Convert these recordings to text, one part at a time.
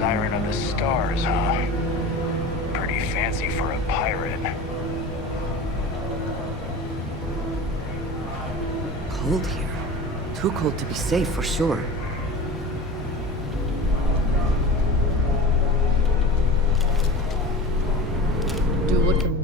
Siren of the Stars, huh? Pretty fancy for a pirate. Cold here. Too cold to be safe, for sure. Do what can...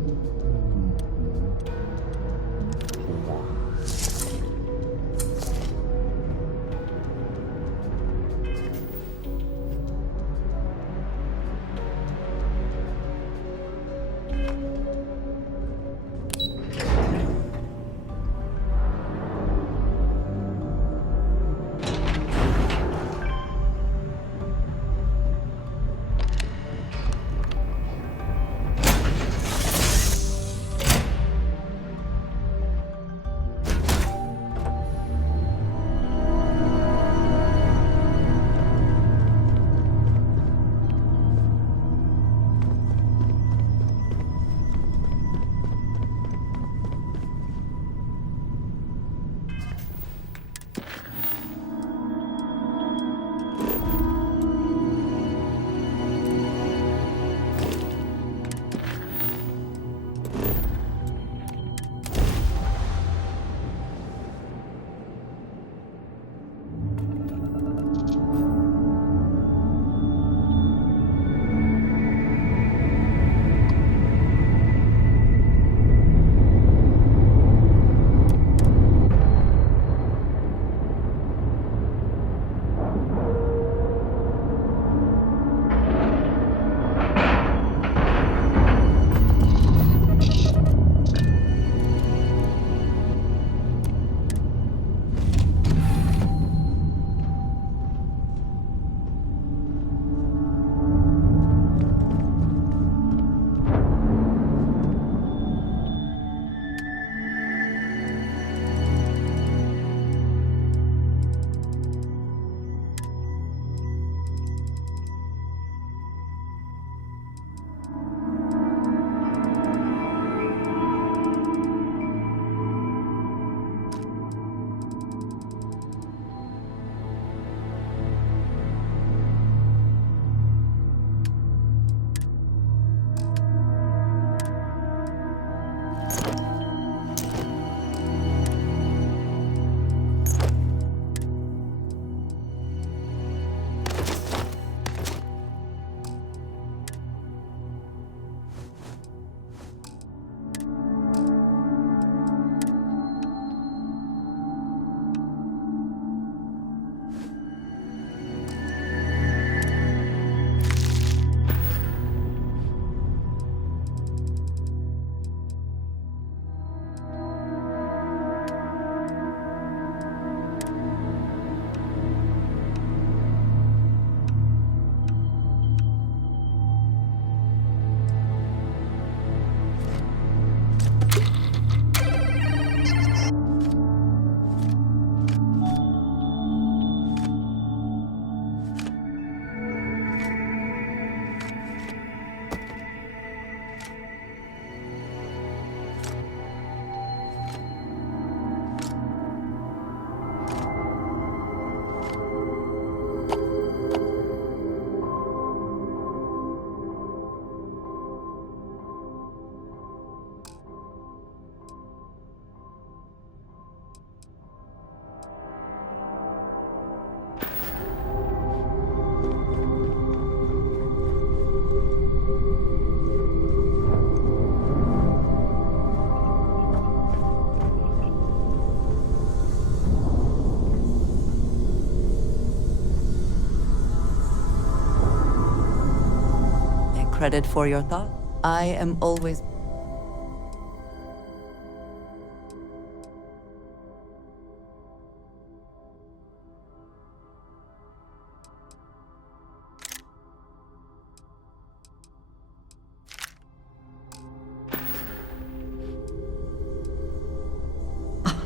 Credit for your thought. I am always...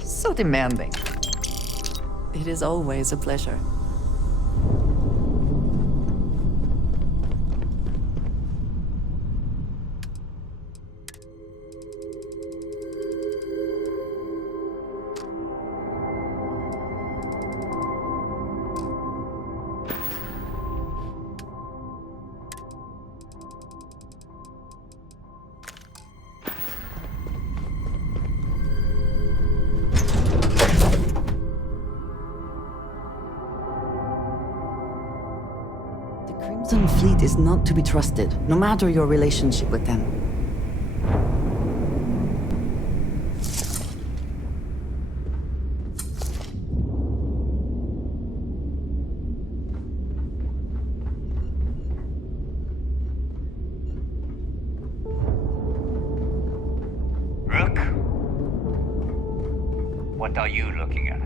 So demanding. It is always a pleasure. Crimson Fleet is not to be trusted, no matter your relationship with them. Rook? What are you looking at?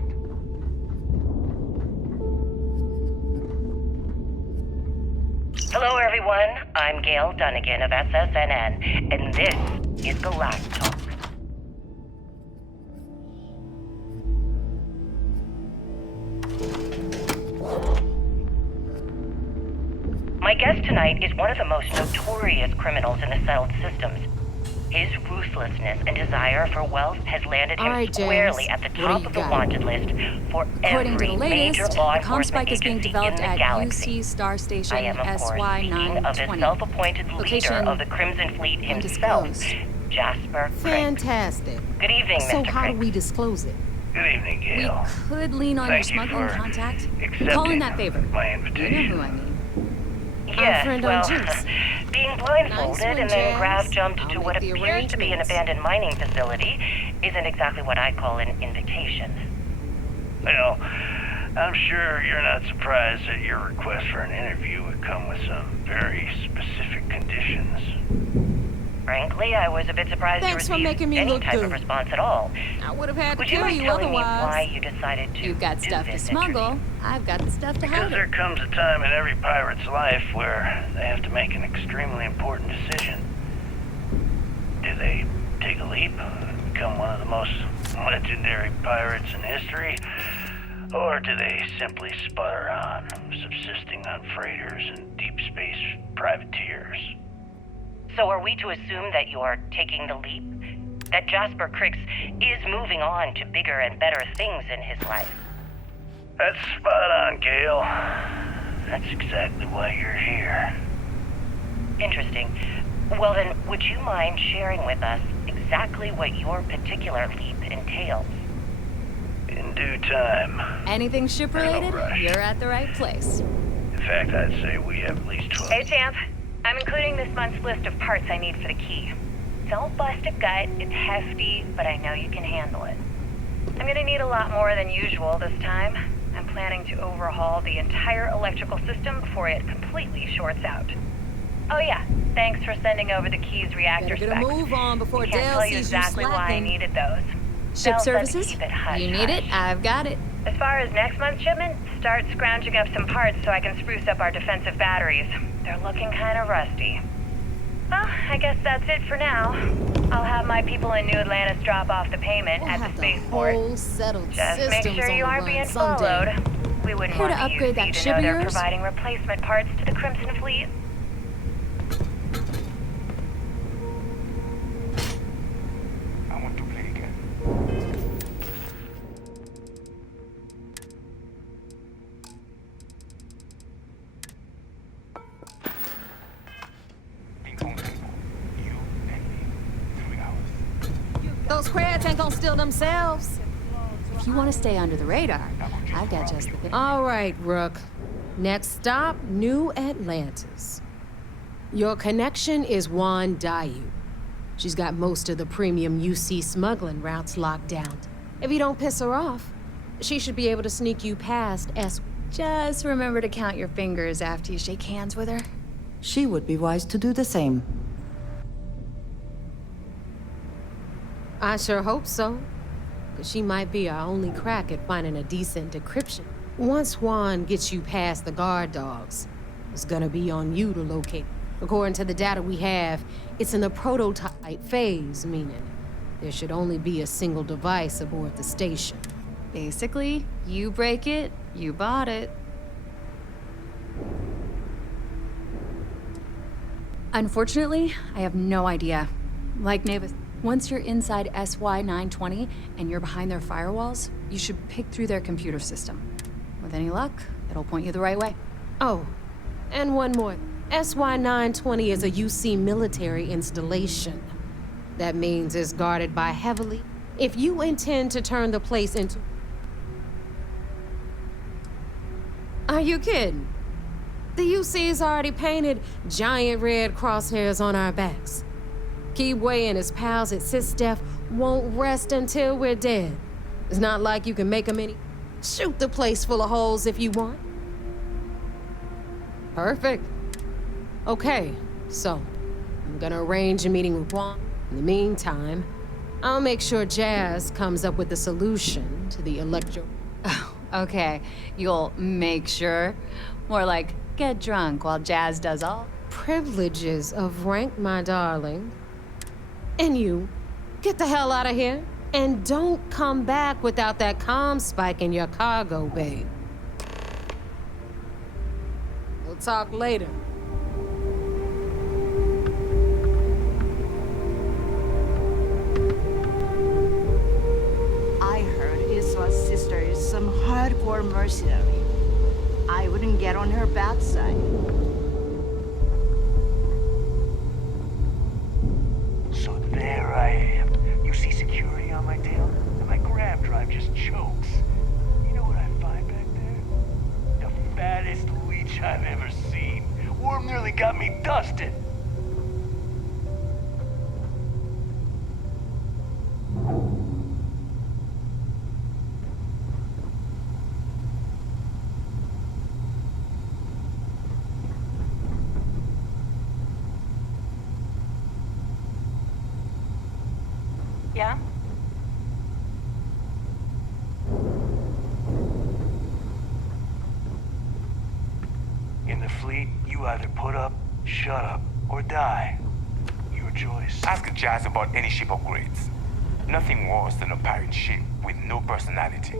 Hello, everyone. I'm Gail Dunnigan of SSNN, and this is the Last Talk. My guest tonight is one of the most notorious criminals in the settled systems. His ruthlessness and desire for wealth has landed him All right, squarely Jazz. at the What do top you of the got? wanted list for According to every the major latest, law the enforcement Comspike is being agency in developed the at galaxy. UC Star Station I am, of course, speaking of his SY920. self-appointed leader Location of the Crimson Fleet himself, undisclosed. Jasper Crick. Fantastic. Good evening, So Mr. how do Crick. we disclose it? Good evening, We Gail. could lean on Thank your you smuggling for contact. accepting Call in that favor. my You know invitation. who I mean. Yes, friend well, on Jinx. being blindfolded Nice one, and then Jazz. grav jumped I'll to make what the appears to be an arrangements. abandoned mining facility isn't exactly what I call an invitation. Well, I'm sure you're not surprised that your request for an interview would come with some very specific conditions. Frankly, I was a bit surprised Thanks to for receive making me any look type good. of response at all. I would have had to Would you kill mind you telling me why otherwise. you decided to You've got do stuff to this smuggle. interview? I've got the stuff to Because hide there it. comes a time in every pirate's life where they have to make an extremely important decision. Do they take a leap and become one of the most legendary pirates in history? Or do they simply sputter on, subsisting on freighters and deep space privateers? So are we to assume that you're taking the leap? That Jasper Crix is moving on to bigger and better things in his life? That's spot on, Gail. That's exactly why you're here. Interesting. Well then, would you mind sharing with us exactly what your particular leap entails? In due time. Anything ship-related, No rush. you're at the right place. In fact, I'd say we have at least 12. Hey, Champ. I'm including this month's list of parts I need for the key. Don't bust a gut. It's hefty, but I know you can handle it. I'm gonna need a lot more than usual this time. I'm planning to overhaul the entire electrical system before it completely shorts out. Oh yeah, thanks for sending over the key's reactor Better get a specs. move on before I can't Dale tell you sees you exactly why I slacking. needed those. Ship Bell said to services? keep it hush You need it? hush. I've got it. As far as next month's shipment, start scrounging up some parts so I can spruce up our defensive batteries. They're looking kind of rusty. Well, I guess that's it for now. I'll have my people in New Atlantis drop off the payment We'll at have the the spaceport. whole settled Just make systems sure on you the aren't run being someday. followed. We wouldn't Here want to the upgrade UC that to ship know of they're yours? providing replacement parts to the Crimson Fleet. I want to play again. Ping pong table. You and me. 3 hours. Those crabs ain't gonna steal themselves. If you want to stay under the radar, I've got just the thing. All right, Rook. Next stop, New Atlantis. Your connection is Juan Dayu. She's got most of the premium UC smuggling routes locked down. If you don't piss her off, she should be able to sneak you past S. Just remember to count your fingers after you shake hands with her. She would be wise to do the same. I sure hope so. 'Cause she might be our only crack at finding a decent decryption. Once Juan gets you past the guard dogs, it's gonna be on you to locate. According to the data we have, it's in the prototype phase, meaning there should only be a single device aboard the station. Basically, you break it, you bought it. Unfortunately, I have no idea. Like Mavis, once you're inside SY920 and you're behind their firewalls, you should pick through their computer system. With any luck, it'll point you the right way. Oh, and one more. SY920 is a UC military installation. That means it's guarded by heavily. If you intend to turn the place into... Are you kidding? The UC's already painted giant red crosshairs on our backs. Keyway and his pals at SysDef won't rest until we're dead. It's not like you can make them any. Shoot the place full of holes if you want. Perfect. Okay, so I'm gonna arrange a meeting with Juan. In the meantime, I'll make sure Jazz comes up with a solution to the electro. Okay, you'll make sure. More like get drunk while Jazz does all. Privileges of rank, my darling. And you, get the hell out of here. And don't come back without that comm spike in your cargo bay. We'll talk later. I heard Isla's sister is some hardcore mercenary. I wouldn't get on her bad side. So there I am. You see security on my tail, and my grab drive just chokes. You know what I find back there? The fattest leech I've ever seen. Worm nearly got me dusted. Yeah? In the fleet, you either put up, shut up, or die. Your choice. Ask Jazz about any ship upgrades. Nothing worse than a pirate ship with no personality.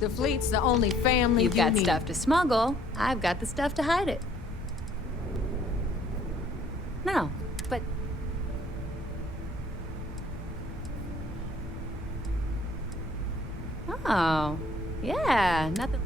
The fleet's the only family You've you got need. stuff to smuggle. I've got the stuff to hide it. No, but... Oh, yeah, nothing...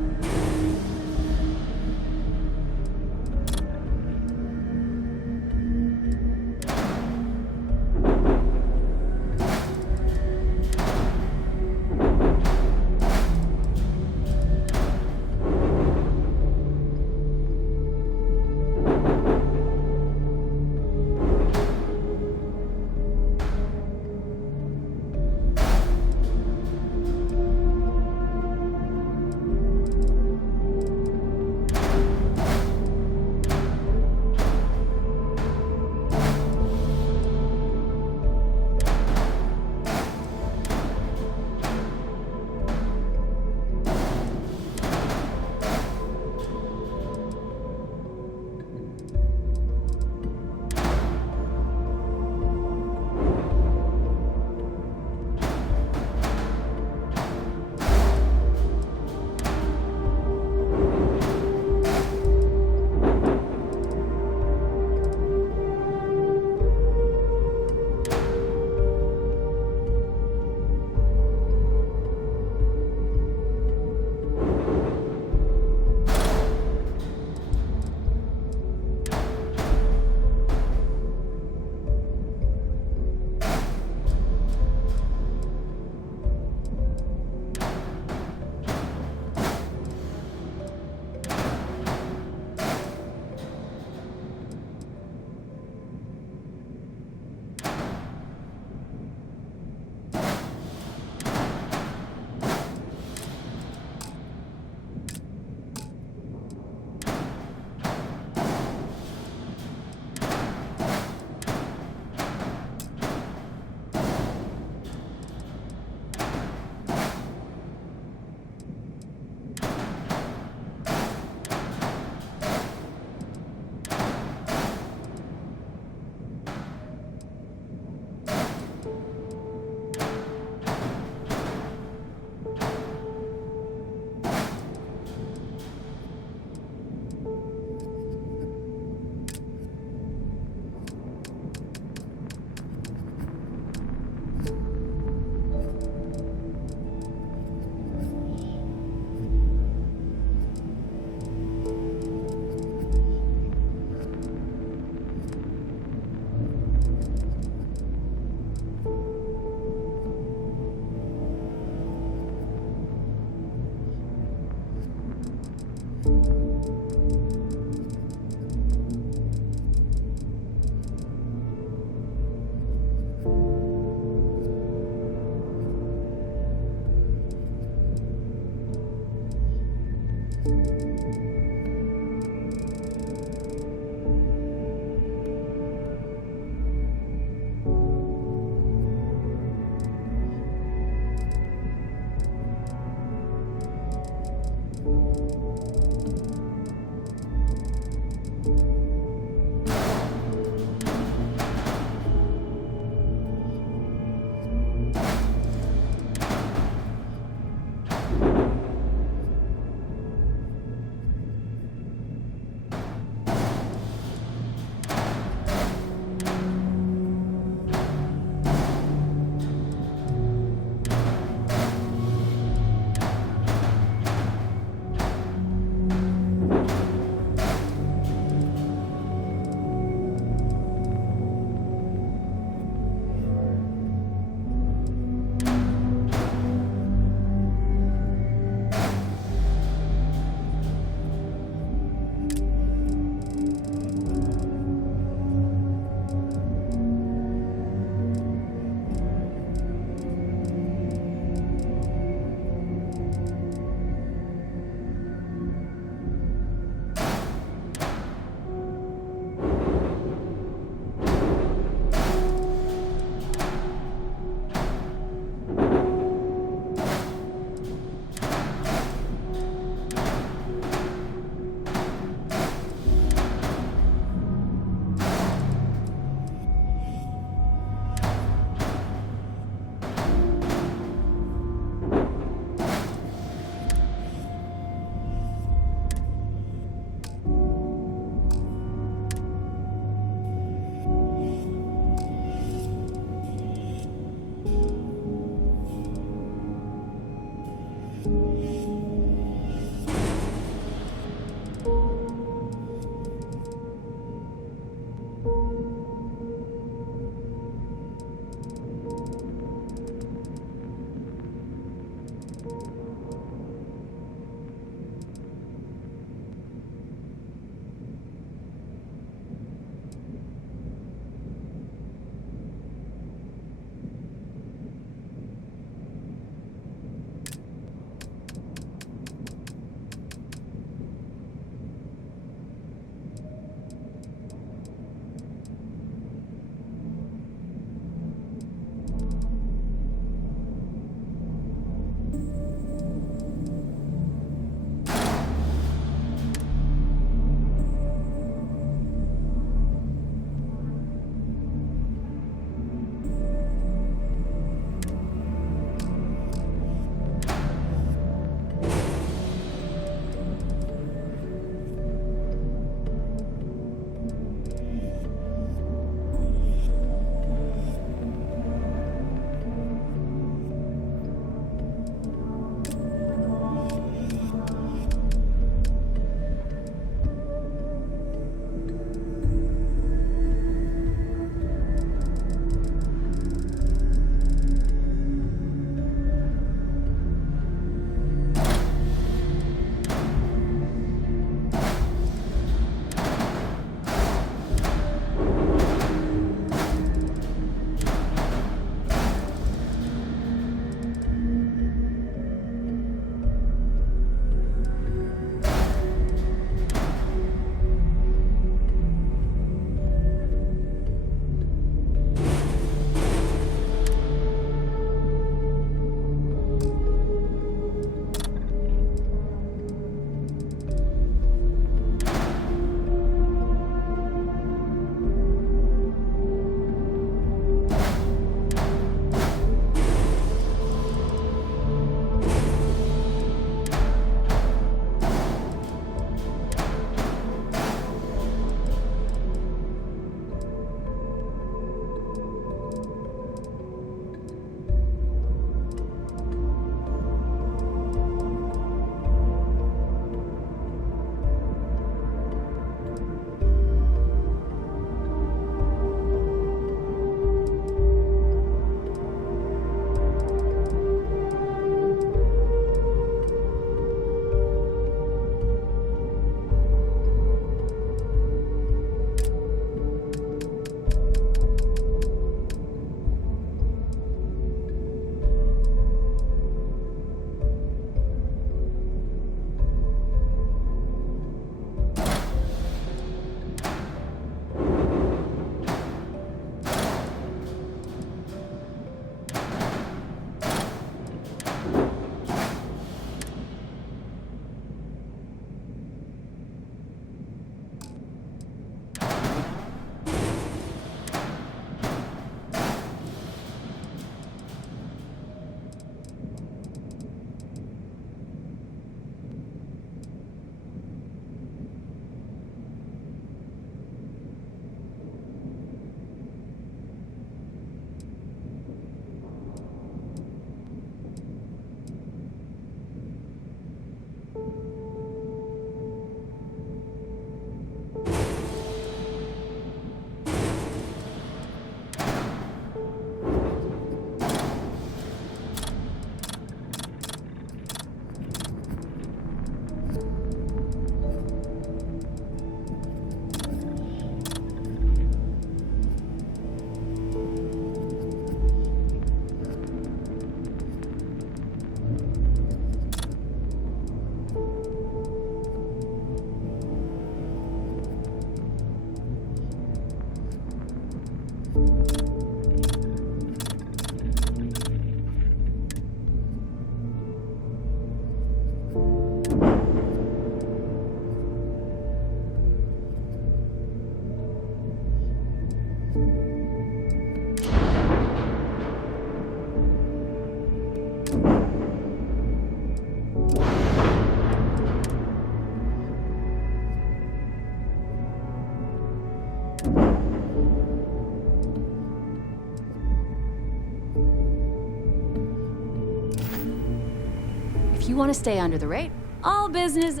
if you want to stay under the rate, all business.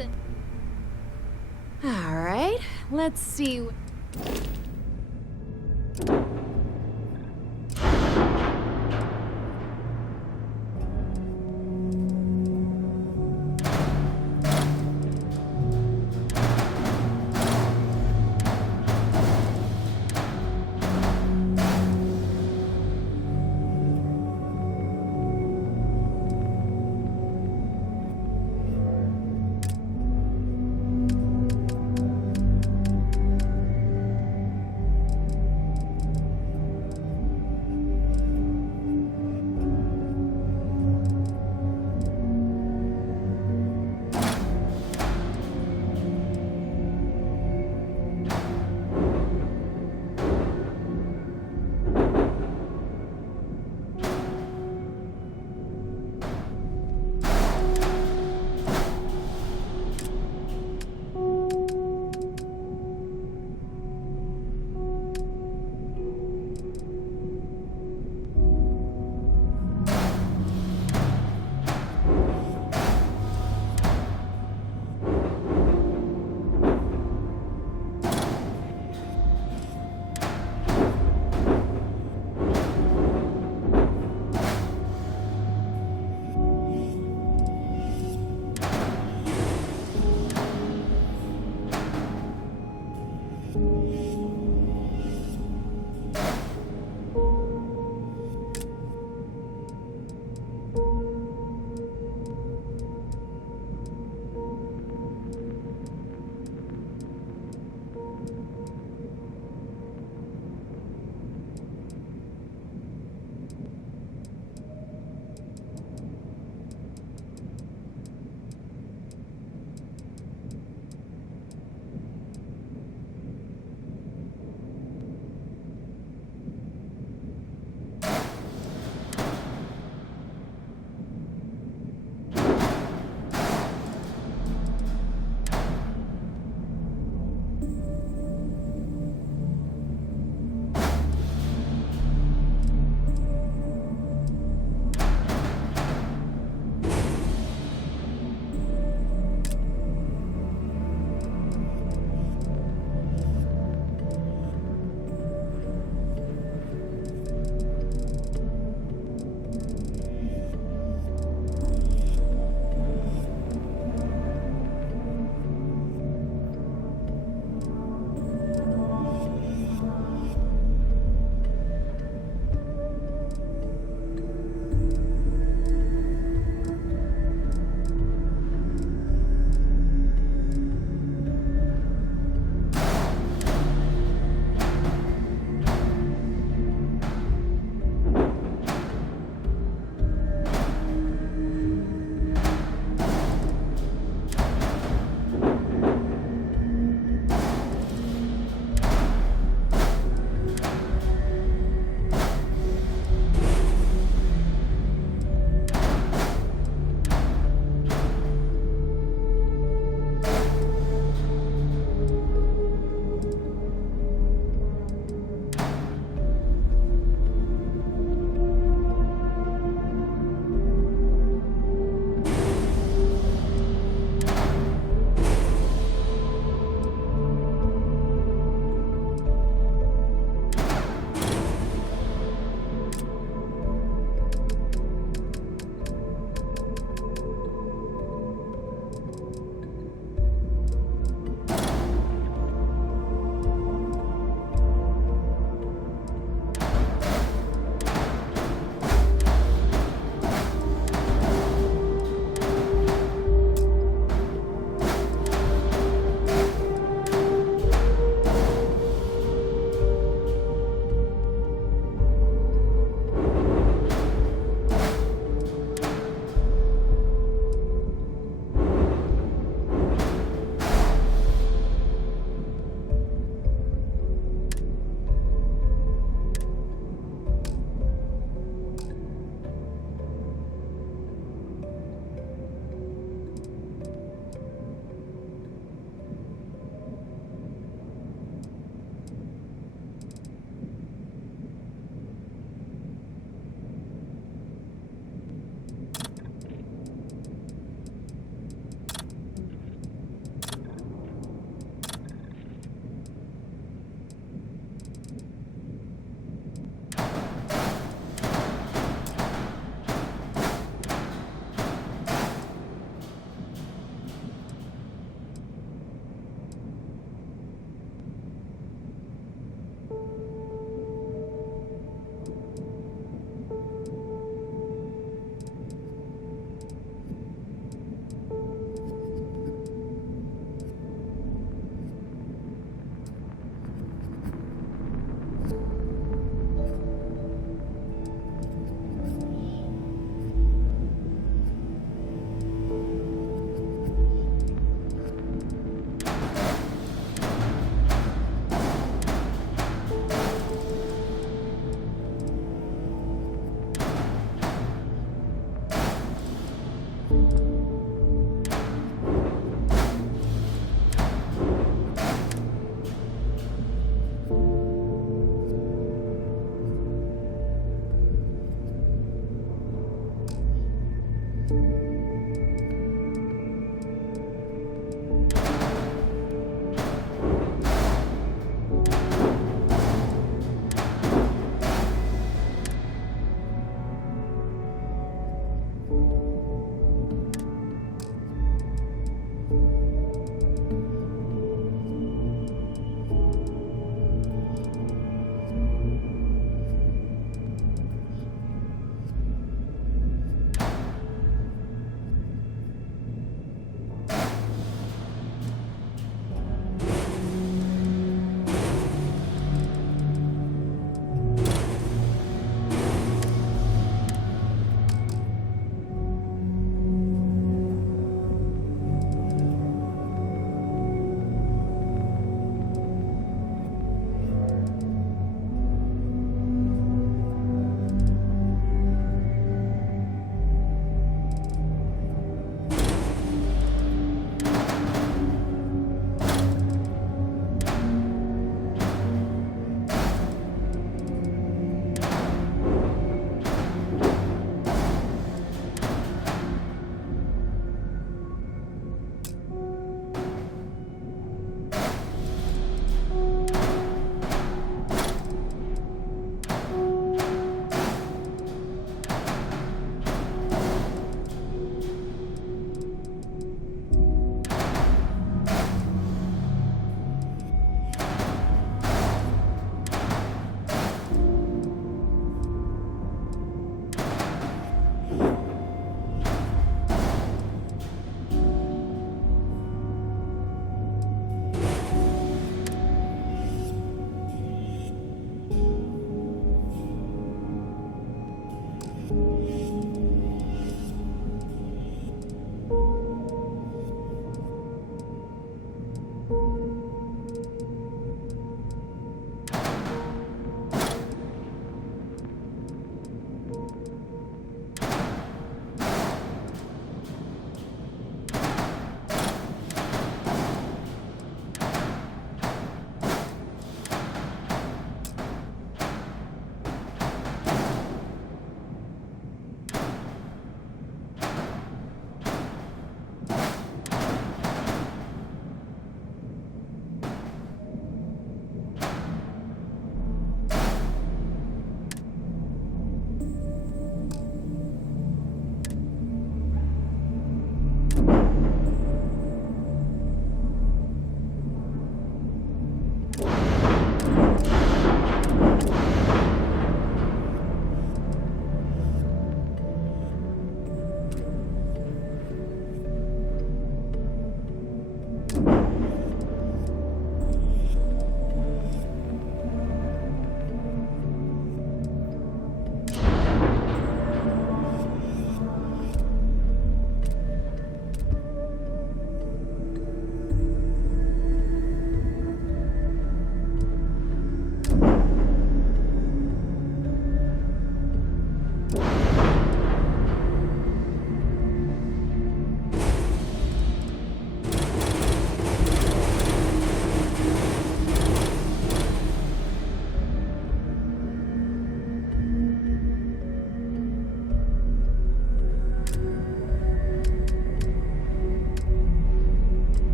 All right, let's see.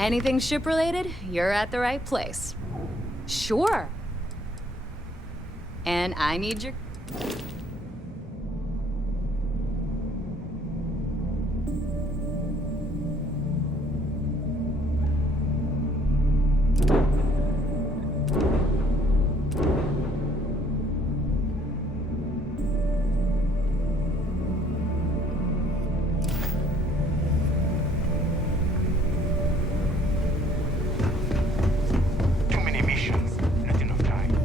Anything ship-related, you're at the right place. Sure. And I need your... Too many missions, not enough time.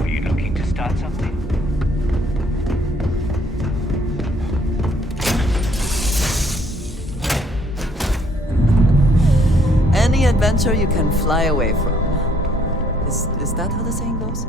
Are you looking to start something? Any adventure you can fly away from. Is that how the saying goes?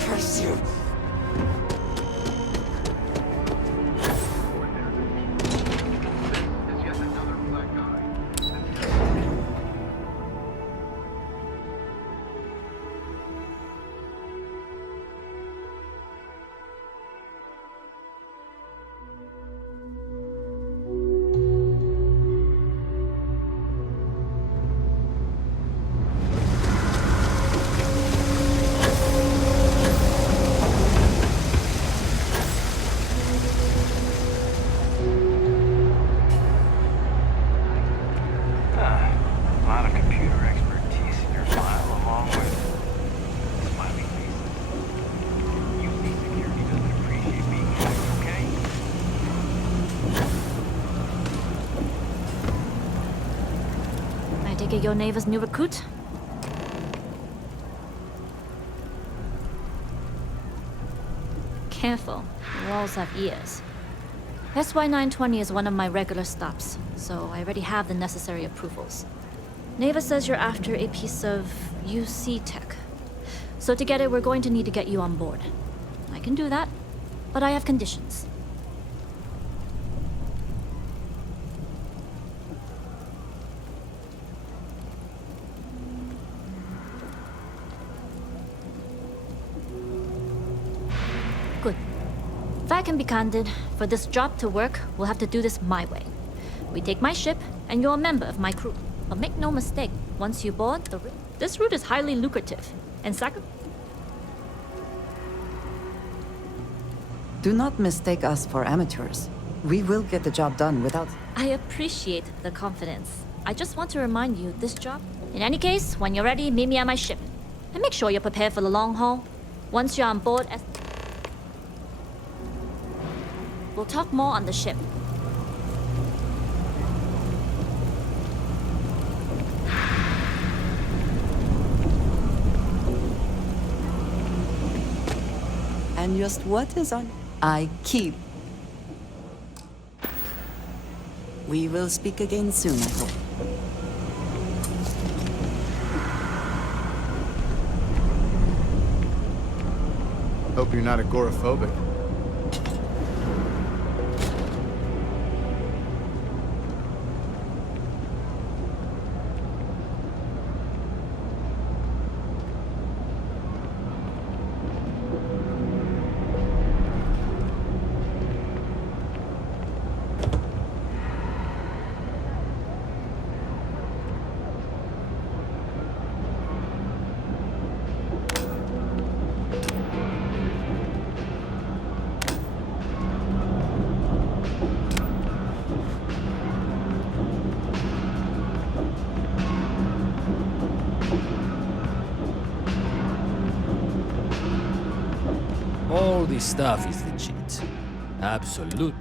Curse you! A lot of computer expertise in your file, along with smiley faces. UC security doesn't appreciate being hacked, okay? I take it you're Neva's new recruit? Careful, the walls have ears. SY-920 is one of my regular stops, so I already have the necessary approvals. Neva says you're after a piece of UC tech. So to get it, we're going to need to get you on board. I can do that, but I have conditions. Good. If I can be candid, for this job to work, we'll have to do this my way. We take my ship, and you're a member of my crew. But make no mistake, once you board, this route is highly lucrative, and Do not mistake us for amateurs. We will get the job done without... I appreciate the confidence. I just want to remind you, this job... In any case, when you're ready, meet me at my ship. And make sure you're prepared for the long haul. Once you're on board, we'll talk more on the ship. And just what is on? I keep. We will speak again soon, I hope. Hope you're not agoraphobic. All this stuff is legit. Absolute.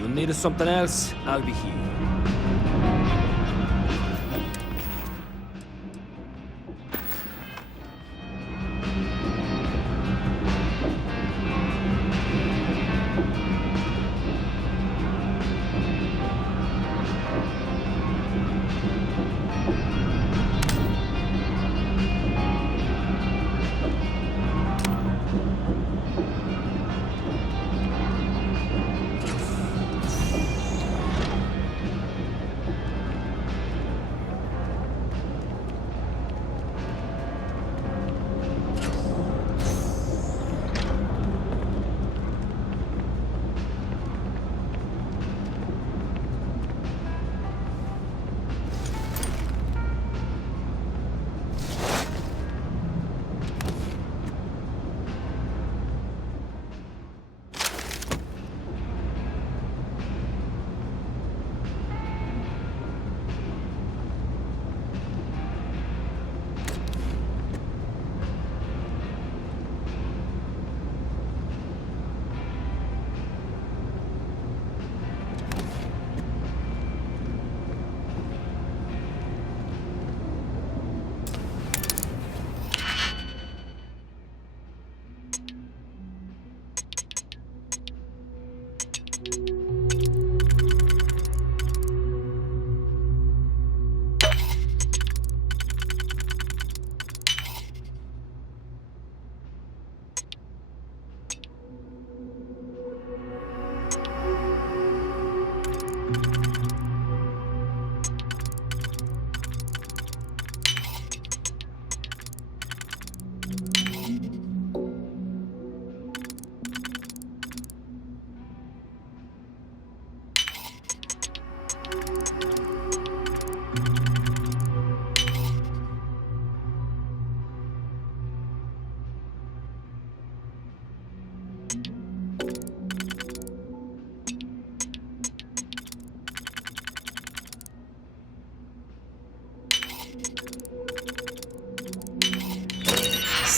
You need something else? I'll be here.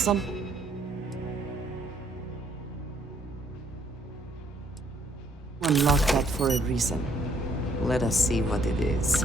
Someone locked that for a reason. Let us see what it is.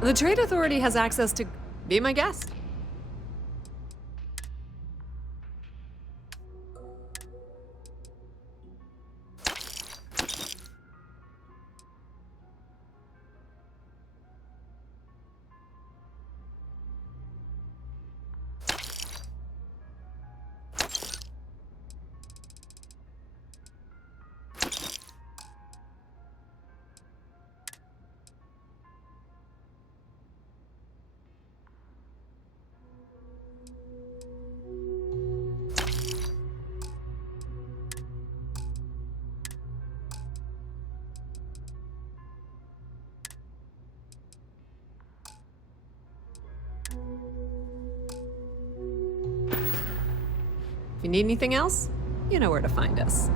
The Trade Authority has access to... Be my guest. If you need anything else, you know where to find us.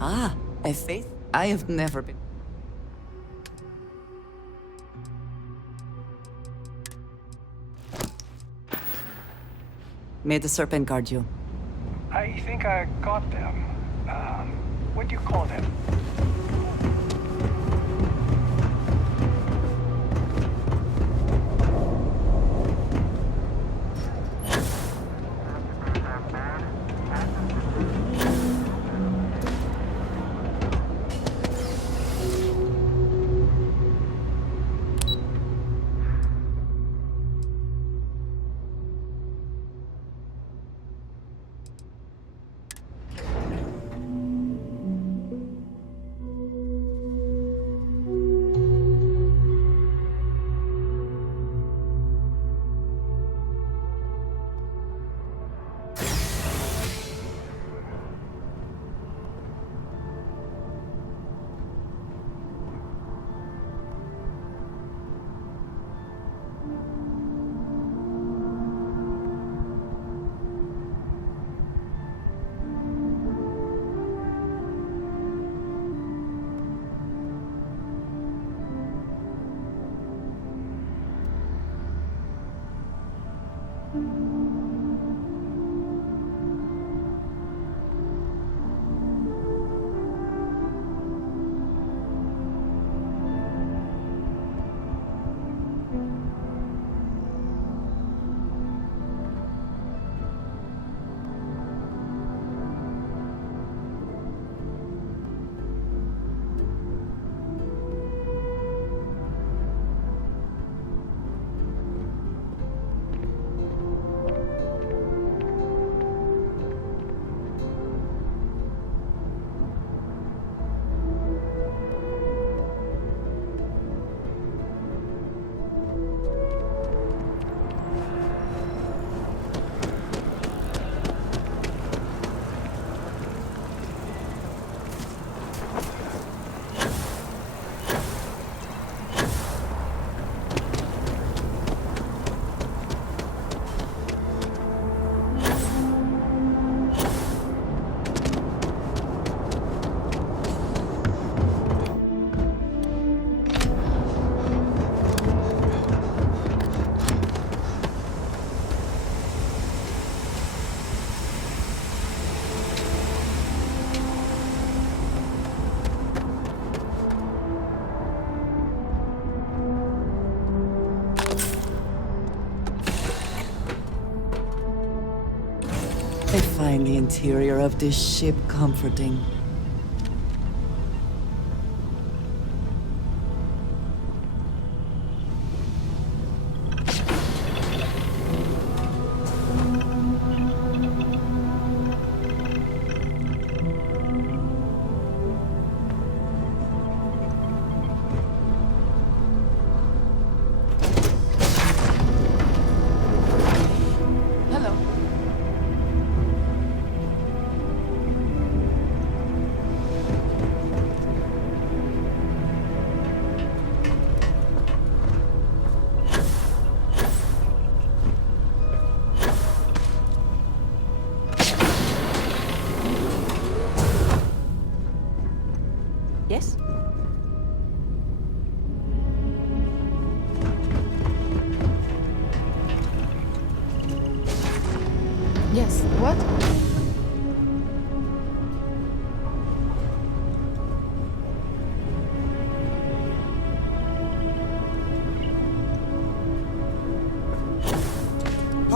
Ah, a faith I have never been. May the serpent guard you. I think I got them. What do you call them? I find the interior of this ship comforting. Hello. Yes? Yes, what?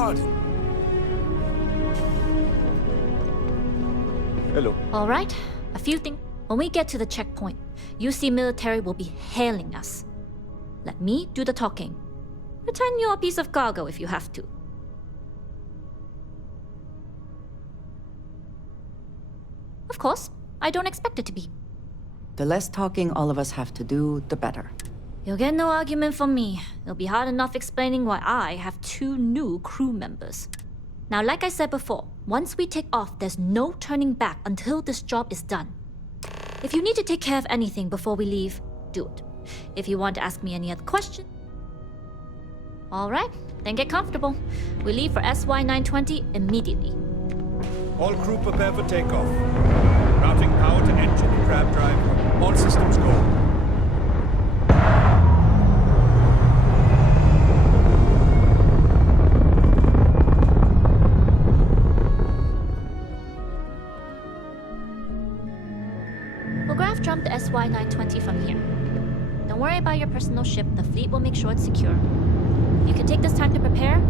God! Hello. All right, a few things. When we get to the checkpoint, UC military will be hailing us. Let me do the talking. Pretend you're a piece of cargo if you have to. Of course, I don't expect it to be. The less talking all of us have to do, the better. You'll get no argument from me. It'll be hard enough explaining why I have 2 new crew members. Now, like I said before, once we take off, there's no turning back until this job is done. If you need to take care of anything before we leave, do it. If you want to ask me any other questions... Alright, then get comfortable. We leave for SY-920 immediately. All crew prepare for takeoff. Routing power to engine and crab drive. All systems go. We'll graph jump the SY-920 from here. Don't worry about your personal ship. The fleet will make sure it's secure. You can take this time to prepare.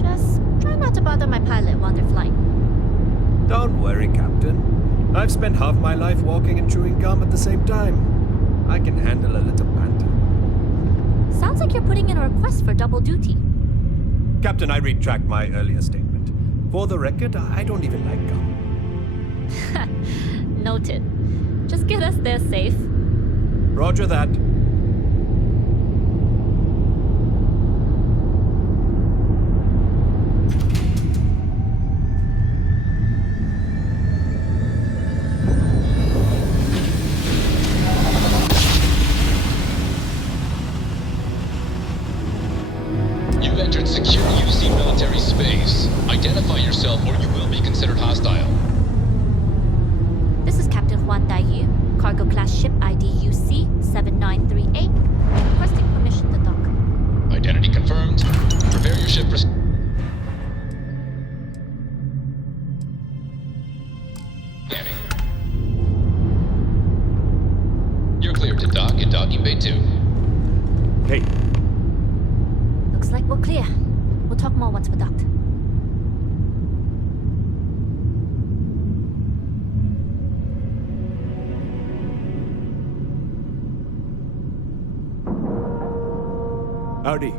Just try not to bother my pilot while they're flying. Don't worry, Captain. I've spent half my life walking and chewing gum at the same time. I can handle a little banter. Sounds like you're putting in a request for double duty. Captain, I retract my earlier statement. For the record, I don't even like gum. Noted. Just get us there safe. Roger that. You've entered secure UC military space. Identify yourself or you will be considered hostile. This is Captain Huan Daiyu, cargo class ship ID UC-7938. Requesting permission to dock. Identity confirmed. Prepare your ship for... Scanning. You're cleared to dock in docking bay 2. Hey. Looks like we're clear. We'll talk more once we're docked. Howdy.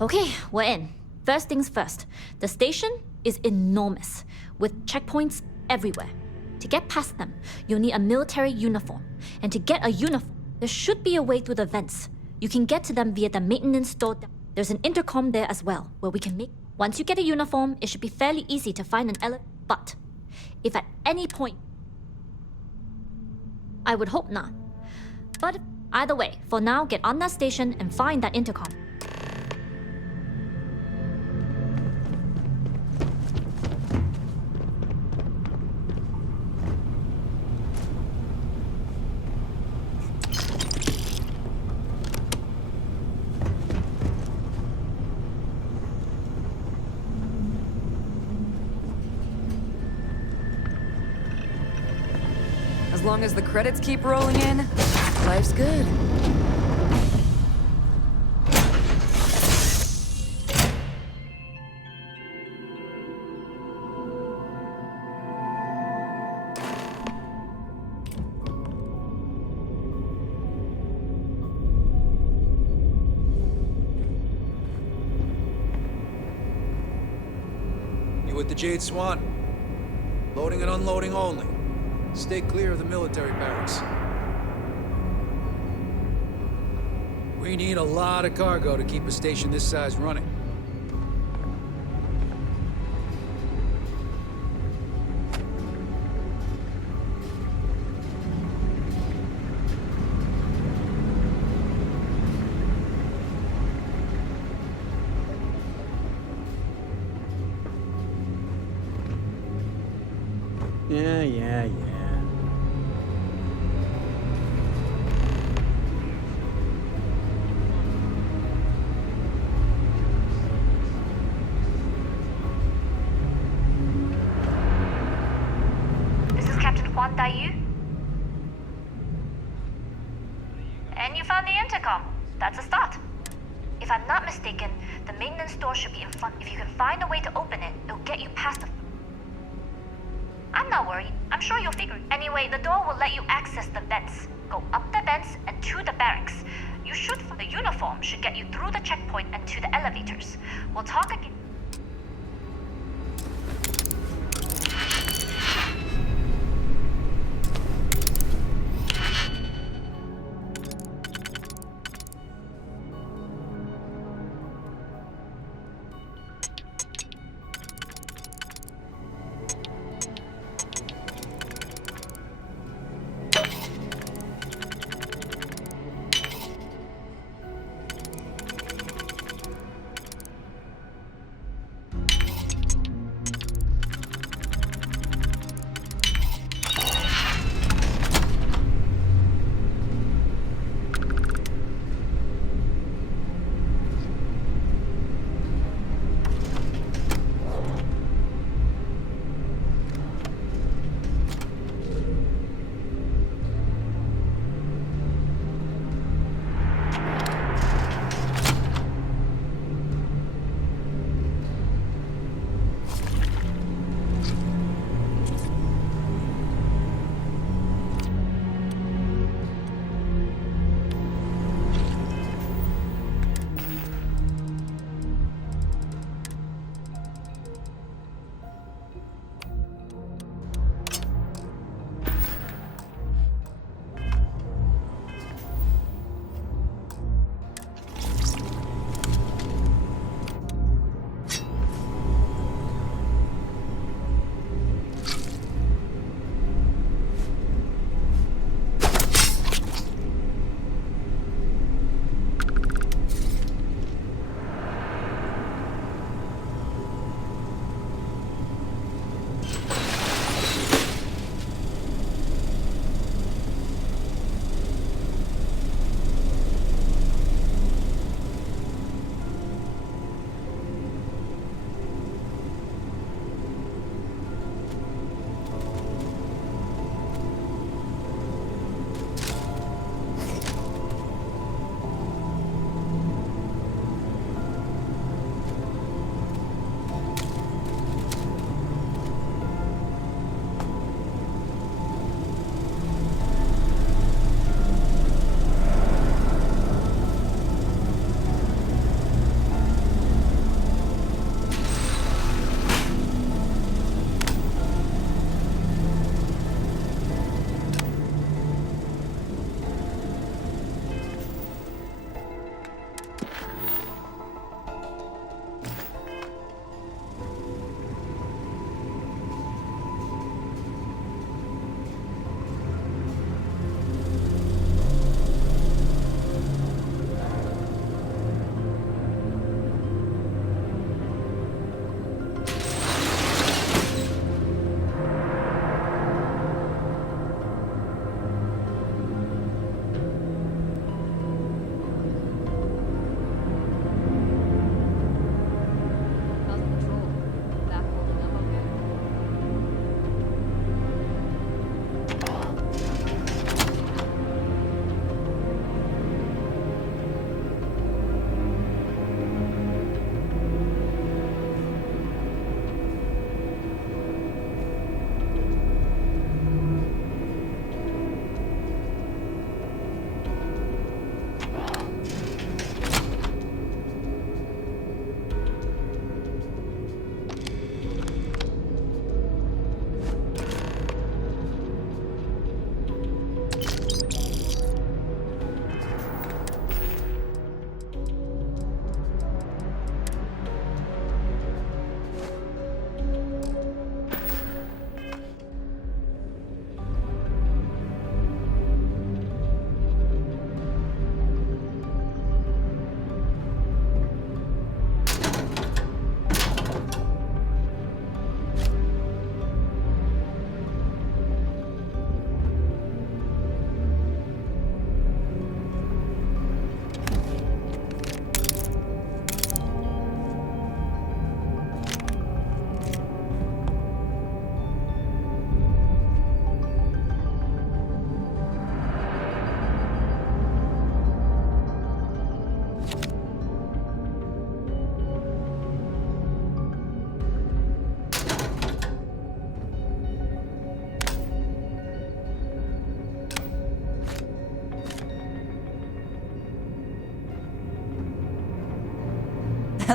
Okay, we're in. First things first. The station is enormous, with checkpoints everywhere. To get past them, you'll need a military uniform. And to get a uniform, there should be a way through the vents. You can get to them via the maintenance store. There's an intercom there as well, where we can make... Once you get a uniform, it should be fairly easy to find an elevator. But if at any point... I would hope not. But either way, for now, get on that station and find that intercom. As long as the credits keep rolling in, life's good. You with the Jade Swan? Loading and unloading only. Stay clear of the military barracks. We need a lot of cargo to keep a station this size running. Yeah. This is Captain Huan Daiyu. mistaken, the maintenance door should be in front. If you can find a way to open it, it'll get you past the... I'm not worried. I'm sure you'll figure it. Anyway, the door will let you access the vents. Go up the vents and to the barracks. You should... The uniform should get you through the checkpoint and to the elevators. We'll talk again.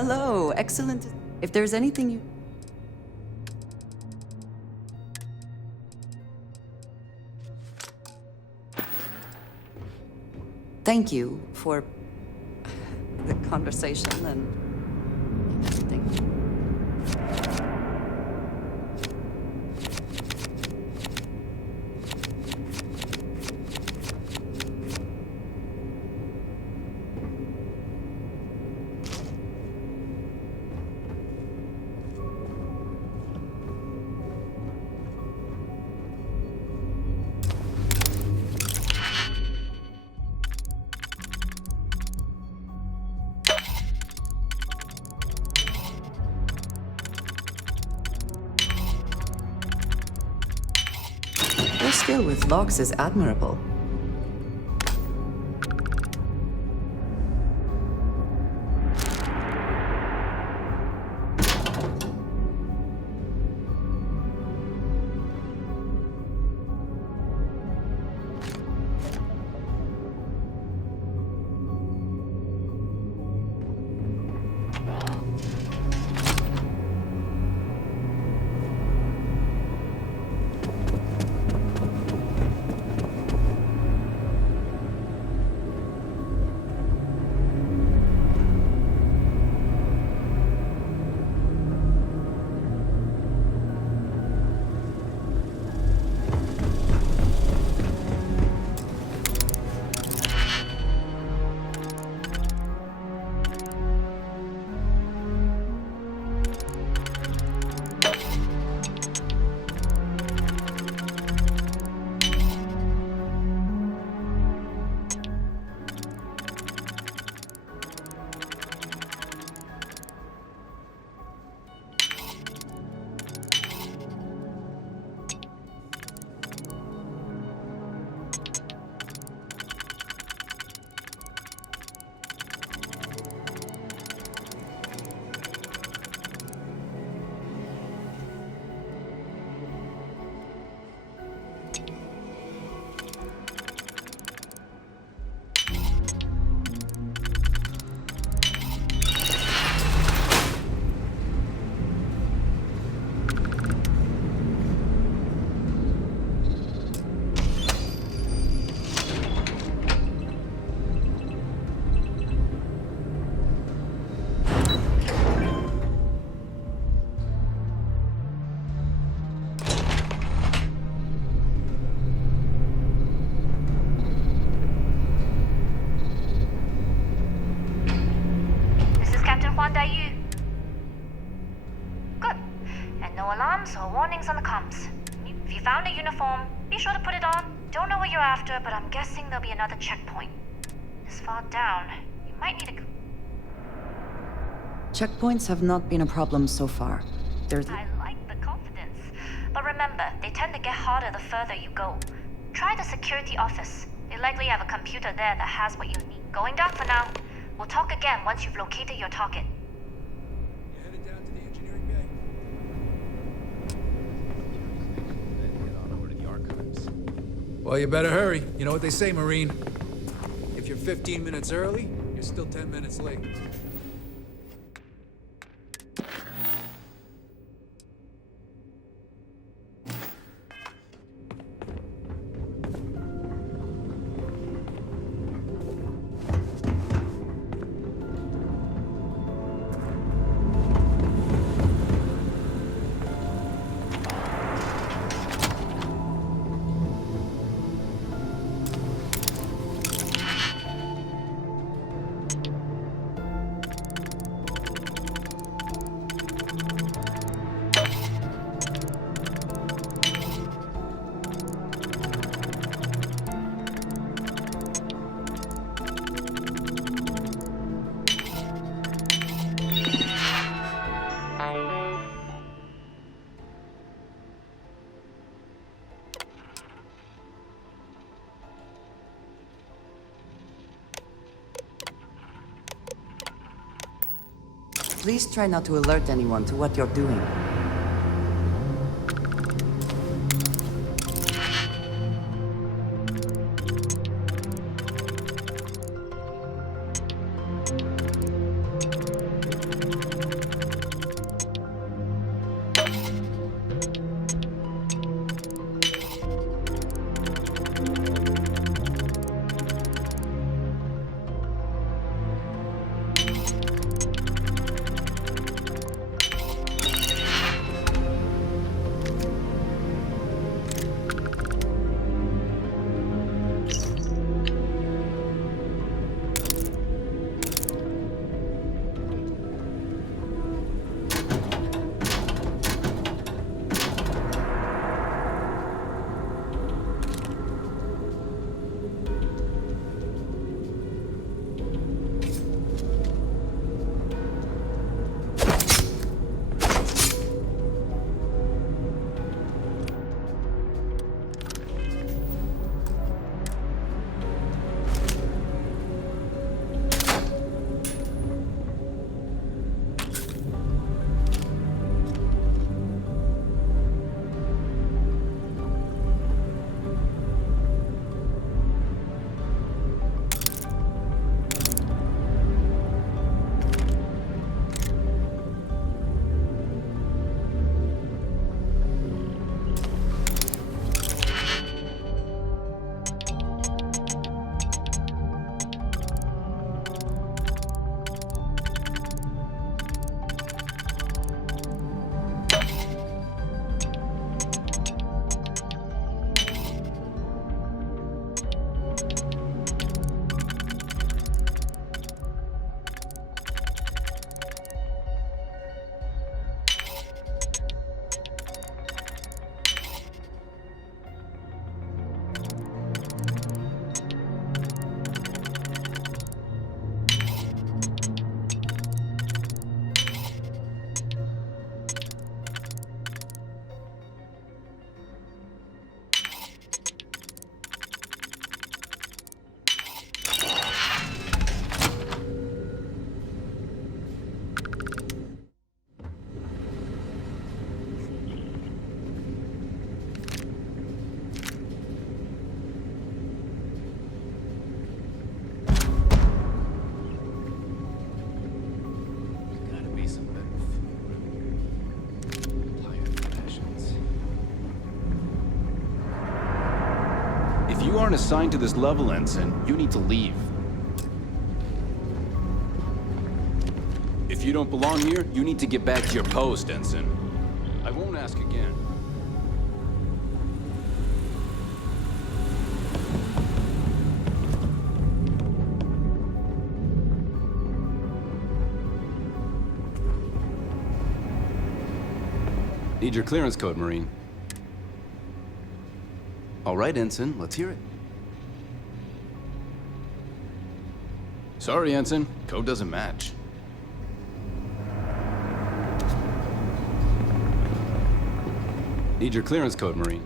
Hello, excellent. If there's anything you... Thank you for the conversation and everything. Your skill with locks is admirable. Good. And no alarms or warnings on the comms. If you found a uniform, be sure to put it on. Don't know what you're after, but I'm guessing there'll be another checkpoint. This far down, you might need a... Checkpoints have not been a problem so far. There's... I like the confidence. But remember, they tend to get harder the further you go. Try the security office. They likely have a computer there that has what you need. Going down for now. We'll talk again once you've located your target. You're headed down to the engineering bay? Then head on over to the archives. Well, you better hurry. You know what they say, Marine. If you're 15 minutes early, you're still 10 minutes late. Please try not to alert anyone to what you're doing. aren't assigned to this level, Ensign. You need to leave. If you don't belong here, you need to get back to your post, Ensign. I won't ask again. Need your clearance code, Marine. All right, Ensign, let's hear it. Sorry, Ensign. Code doesn't match. Need your clearance code, Marine.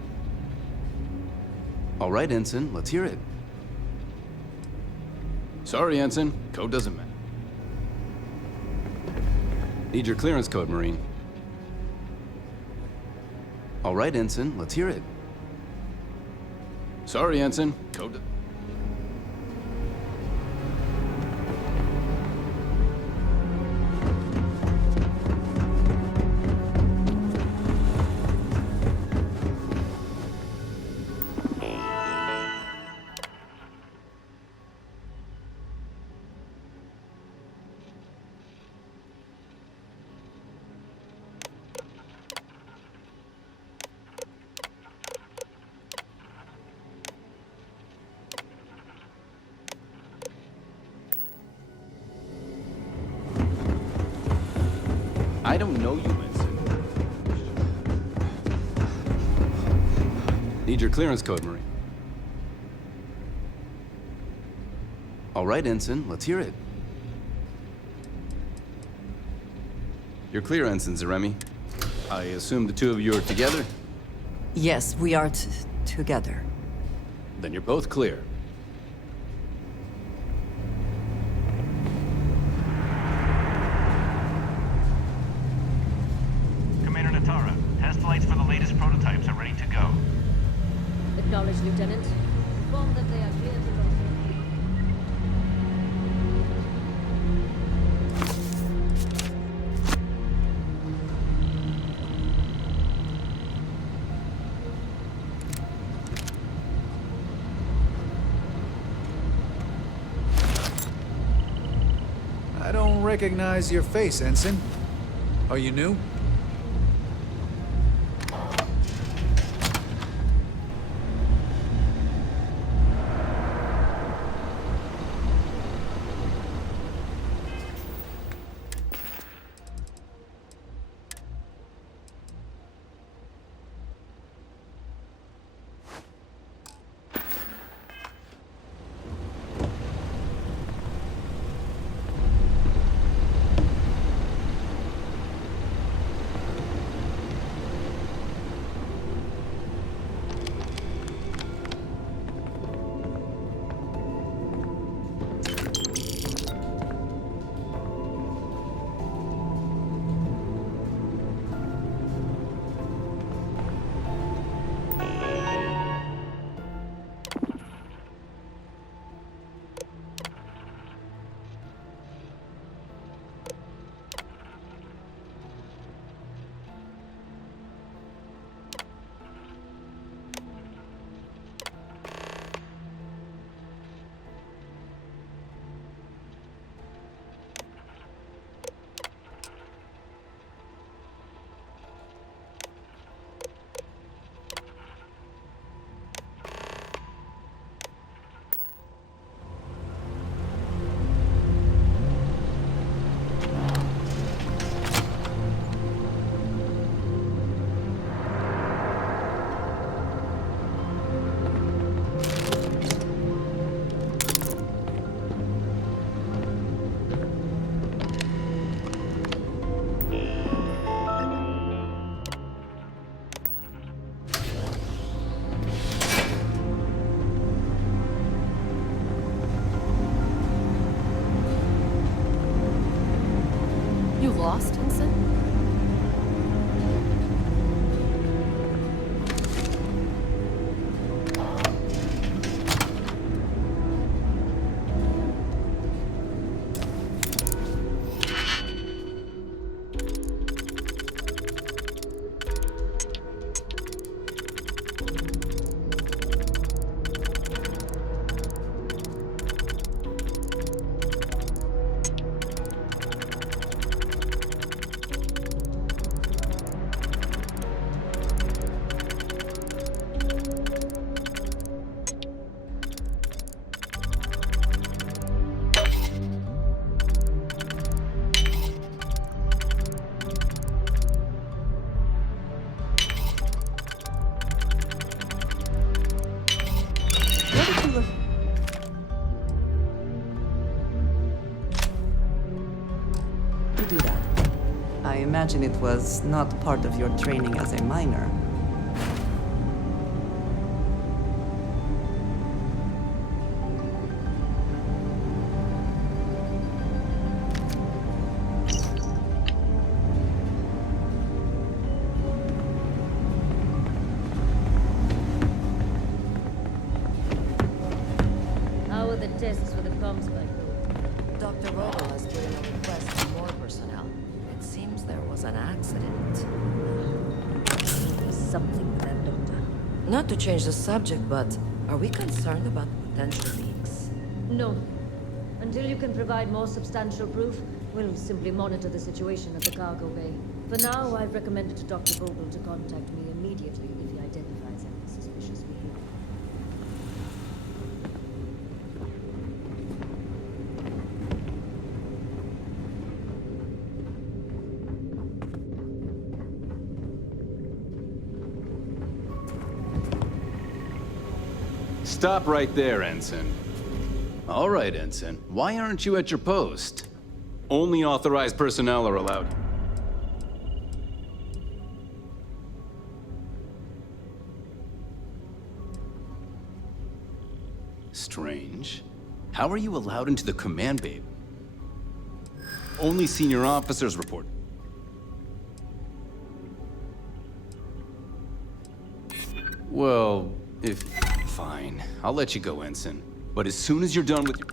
All right, Ensign, let's hear it. Sorry, Ensign. Code doesn't match. Need your clearance code, Marine. All right, Ensign, let's hear it. Sorry, Ensign. Code. I don't know you, Ensign. Need your clearance code, Marine. All right, Ensign, let's hear it. You're clear, Ensign Zaremi. I assume the two of you are together? Yes, we are together. Then you're both clear. Commander Natara, test flights for the latest prototypes are ready to go. Acknowledged, Lieutenant. Inform that they are clear to launch. I don't recognize your face, Ensign. Are you new? imagine it was not part of your training as a miner. How are the tests for the comms back? Dr. Vogel has given a request for more personnel. It seems there was an accident. Something with that, Doctor. Not to change the subject, but are we concerned about potential leaks? No. Until you can provide more substantial proof, we'll simply monitor the situation at the cargo bay. For now, I've recommended to Dr. Vogel to contact me immediately if he identifies any suspicious behavior. Stop right there, Ensign. All right, Ensign. Why aren't you at your post? Only authorized personnel are allowed. Strange. How are you allowed into the command bay? Only senior officers report. Well, if... Fine. I'll let you go, Ensign. But as soon as you're done with your...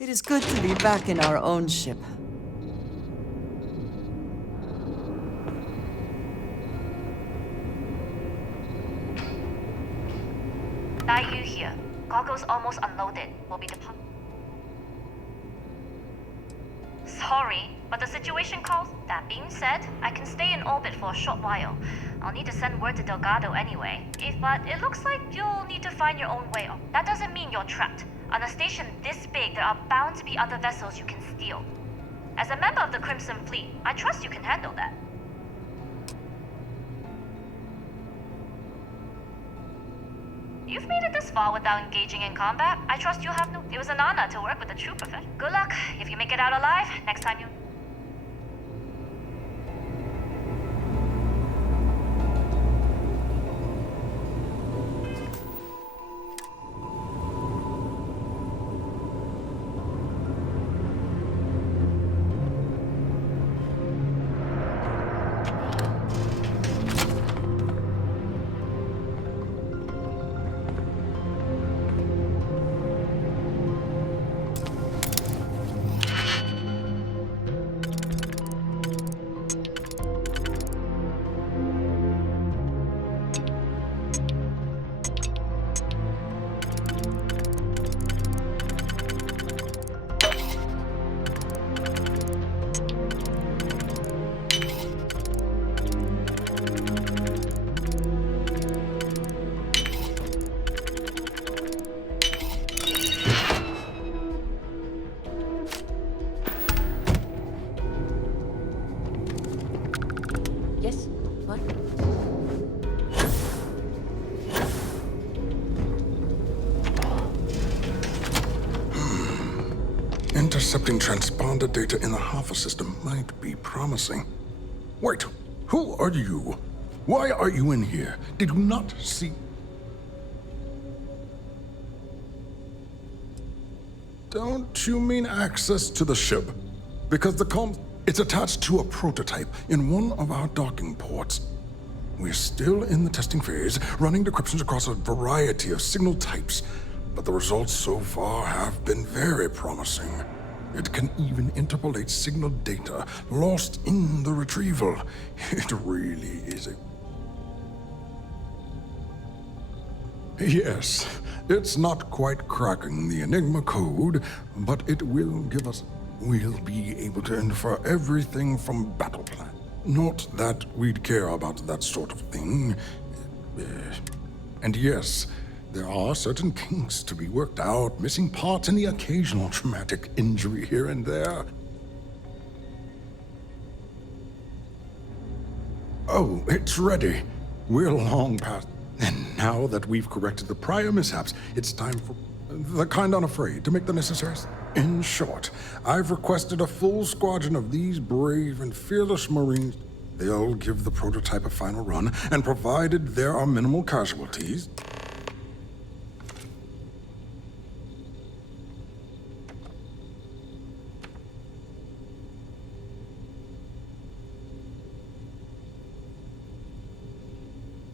It is good to be back in our own ship. Dai Yu here. Goggles almost unloaded. Will be departing. Sorry, but the situation calls. That being said, I can stay in orbit for a short while. I'll need to send word to Delgado anyway. But it looks like you'll need to find your own way. That doesn't mean you're trapped. On a station this big, there are bound to be other vessels you can steal. As a member of the Crimson Fleet, I trust you can handle that. You've made it this far without engaging in combat. I trust you'll have no... It was an honor to work with a true professional. Good luck. If you make it out alive, next time you... Yes? What? Intercepting transponder data in the Hoffa system might be promising. Wait, who are you? Why are you in here? Did you not see... Don't you mean access to the ship? Because the comm... It's attached to a prototype in one of our docking ports. We're still in the testing phase, running decryptions across a variety of signal types, but the results so far have been very promising. It can even interpolate signal data lost in the retrieval. It really is a... Yes, it's not quite cracking the Enigma code, but it will give us... We'll be able to infer everything from battle plan. Not that we'd care about that sort of thing. And yes, there are certain kinks to be worked out, missing parts and the occasional traumatic injury here and there. Oh, it's ready. We're long past... And now that we've corrected the prior mishaps, it's time for the kind unafraid to make the necessary... In short, I've requested a full squadron of these brave and fearless Marines. They'll give the prototype a final run, and provided there are minimal casualties...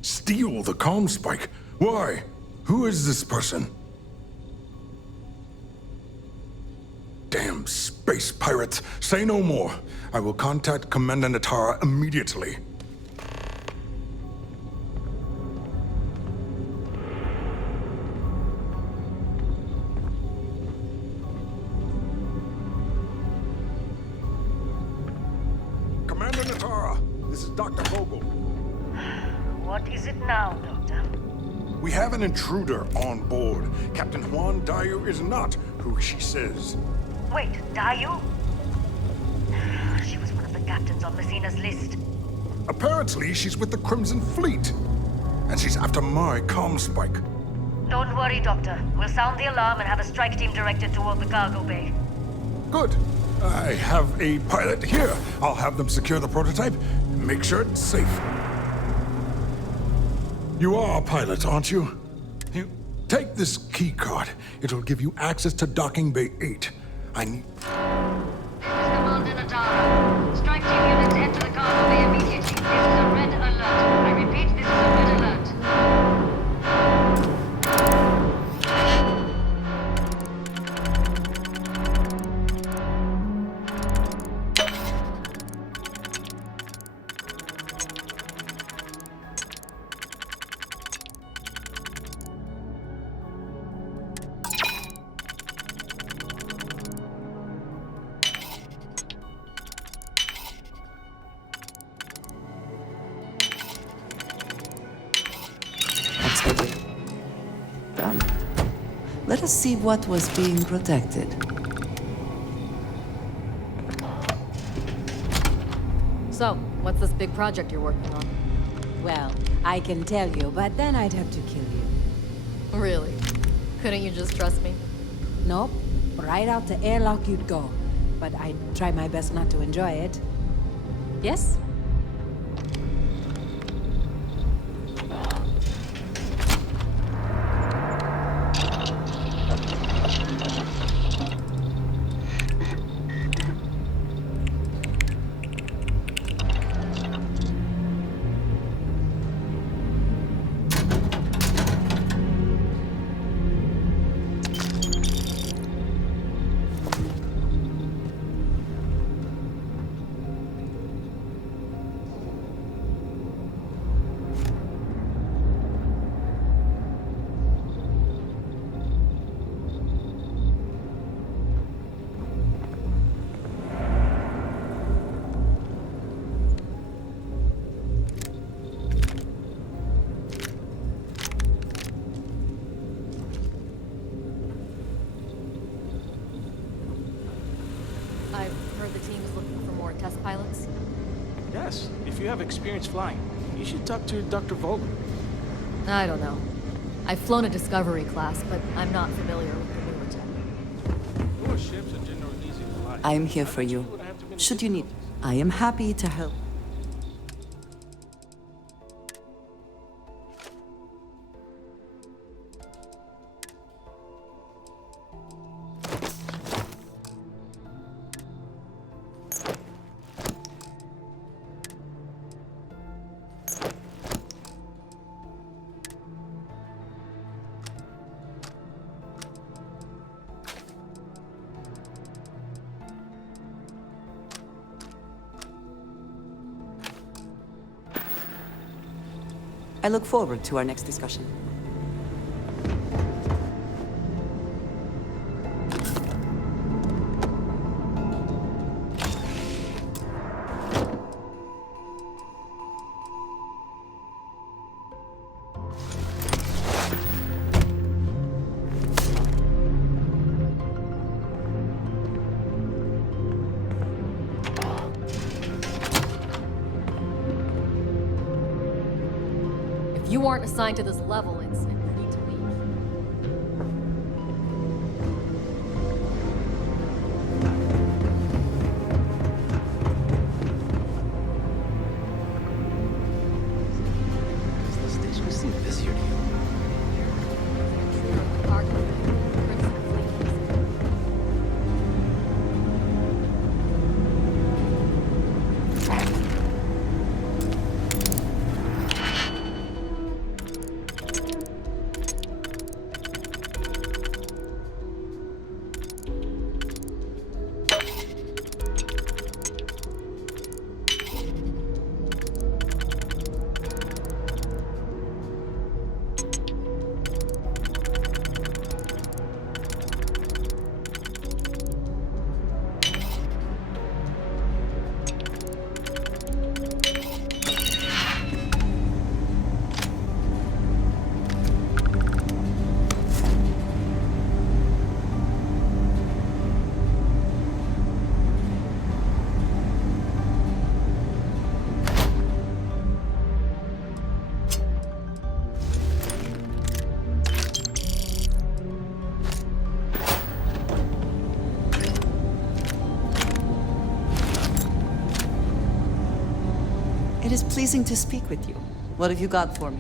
Steal the comm spike? Why? Who is this person? Damn space pirates! Say no more. I will contact Commander Natara immediately. Commander Natara, this is Dr. Vogel. What is it now, Doctor? We have an intruder on board. Captain Juan Dayu is not who she says. Wait, Dayu? She was one of the captains on Messina's list. Apparently, she's with the Crimson Fleet. And she's after my comm spike. Don't worry, Doctor. We'll sound the alarm and have a strike team directed toward the cargo bay. Good. I have a pilot here. I'll have them secure the prototype and make sure it's safe. You are a pilot, aren't you? Take this key card. It'll give you access to Docking Bay 8. I need... This is Commander Natara. Strike team units head to the cargo bay immediately. This is a red alert. I repeat, this is a red alert. Let us see what was being protected. So, what's this big project you're working on? Well, I can tell you, but then I'd have to kill you. Really? Couldn't you just trust me? Nope. Right out the airlock you'd go. But I'd try my best not to enjoy it. Yes? I've heard the team is looking for more test pilots. Yes, if you have experience flying, you should talk to Dr. Vogel. I don't know. I've flown a Discovery class, but I'm not familiar with the newer tech. Newer ships are generally easy to fly. I am here for you. Should you need, I am happy to help. I look forward to our next discussion. If you aren't assigned to this level, you need to leave. The station seems busier to you. It is pleasing to speak with you. What have you got for me?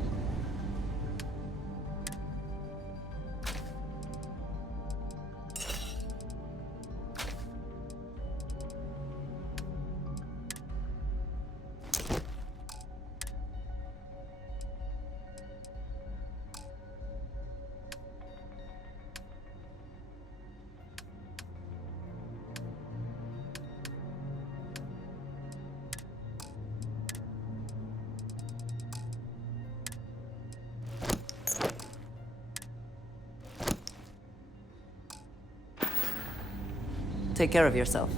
Take care of yourself.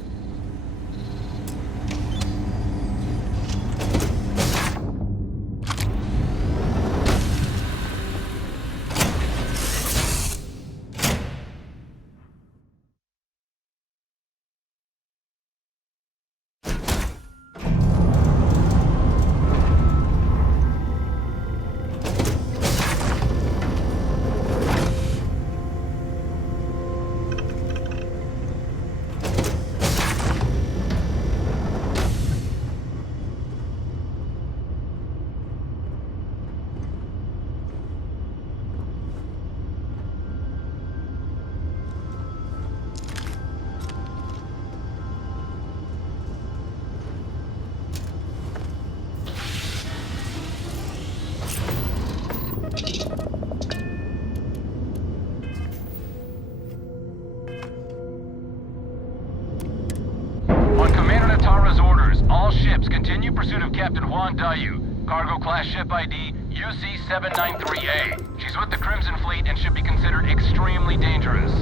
All ships, continue pursuit of Captain Juan Dayu. Cargo class ship ID UC-793A. She's with the Crimson Fleet and should be considered extremely dangerous.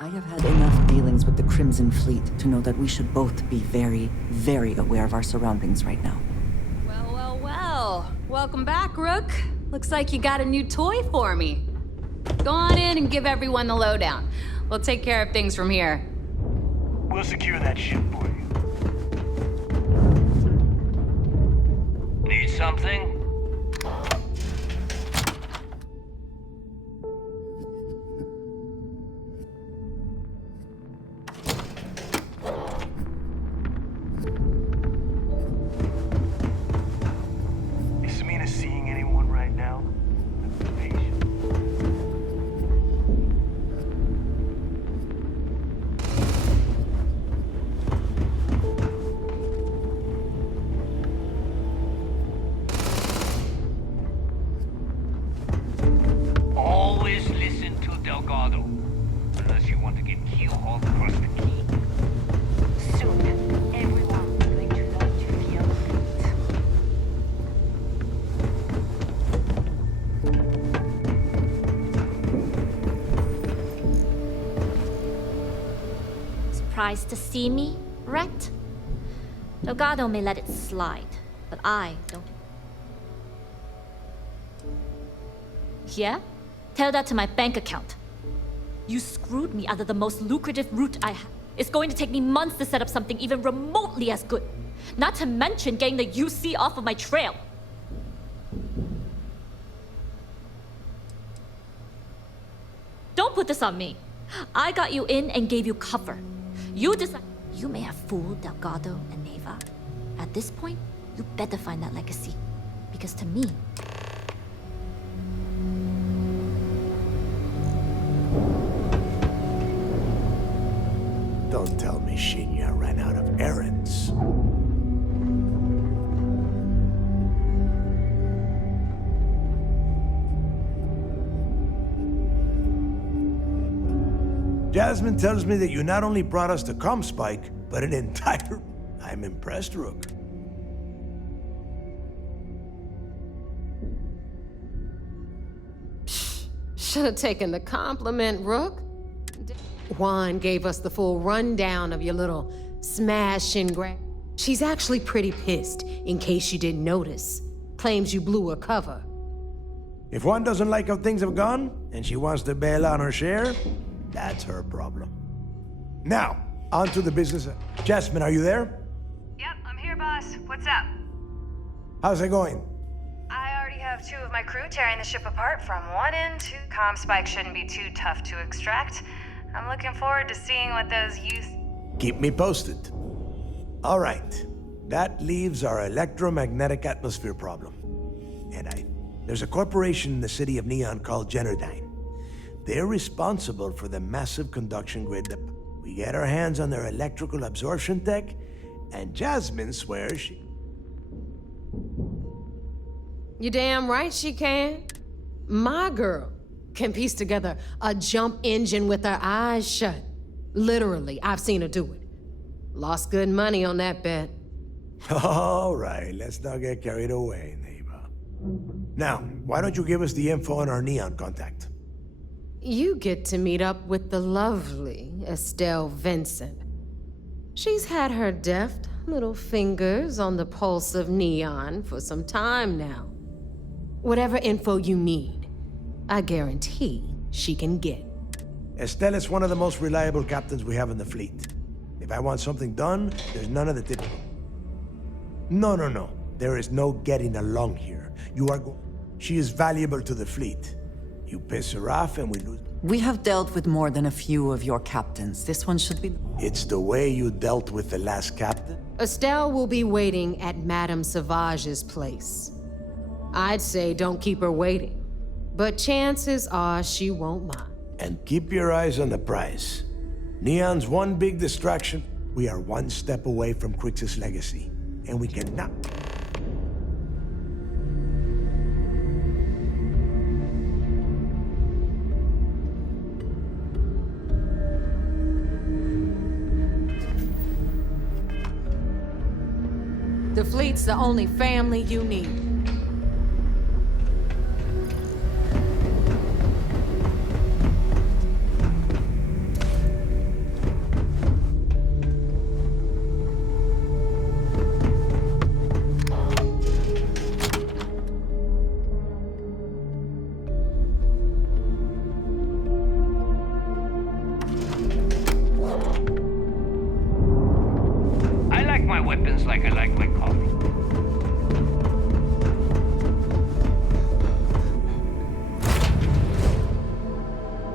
I have had enough dealings with the Crimson Fleet to know that we should both be very, very aware of our surroundings right now. Well, well, well. Welcome back, Rook. Looks like you got a new toy for me. Go on in and give everyone the lowdown. We'll take care of things from here. We'll secure that ship for you. Need something? Is Samina seeing anyone right now? Patient. Always listen to Delgado. Unless you want to get keel-hauled across the key. Soon, everyone is going to learn to feel great. Surprised to see me, Rhett? Delgado may let it slide, but I don't. Yeah? Tell that to my bank account. You screwed me out of the most lucrative route I have. It's going to take me months to set up something even remotely as good. Not to mention getting the UC off of my trail. Don't put this on me. I got you in and gave you cover. You decide. You may have fooled Delgado and Neva. At this point, you better find that legacy. Because to me, Don't tell me Shinya ran out of errands. Jasmine tells me that you not only brought us the Comspike, but an entire... I'm impressed, Rook. Should have taken the compliment, Rook. Juan gave us the full rundown of your little smash and grab. She's actually pretty pissed, in case you didn't notice. Claims you blew her cover. If one doesn't like how things have gone, and she wants to bail on her share, that's her problem. Now, on to the business. Jasmine, are you there? Yep, I'm here, boss. What's up? How's it going? I already have 2 of my crew tearing the ship apart from one end to... Comspike shouldn't be too tough to extract. I'm looking forward to seeing what those youth... Keep me posted. All right. That leaves our electromagnetic atmosphere problem. And there's a corporation in the city of Neon called Generdyne. They're responsible for the massive conduction grid that... We get our hands on their electrical absorption tech, and Jasmine swears she... You damn right she can. My girl can piece together a jump engine with her eyes shut. Literally, I've seen her do it. Lost good money on that bet. All right, let's not get carried away, neighbor. Now, why don't you give us the info on our Neon contact? You get to meet up with the lovely Estelle Vincent. She's had her deft little fingers on the pulse of Neon for some time now. Whatever info you need, I guarantee she can get. Estelle is one of the most reliable captains we have in the fleet. If I want something done, there's none of the typical. No. There is no getting along here. She is valuable to the fleet. You piss her off and we lose. We have dealt with more than a few of your captains. This one should be... It's the way you dealt with the last captain? Estelle will be waiting at Madame Sauvage's place. I'd say don't keep her waiting, but chances are she won't mind. And keep your eyes on the prize. Neon's one big distraction. We are one step away from Crixus' legacy, and we cannot... The fleet's the only family you need. I like my weapons like I like my coffee.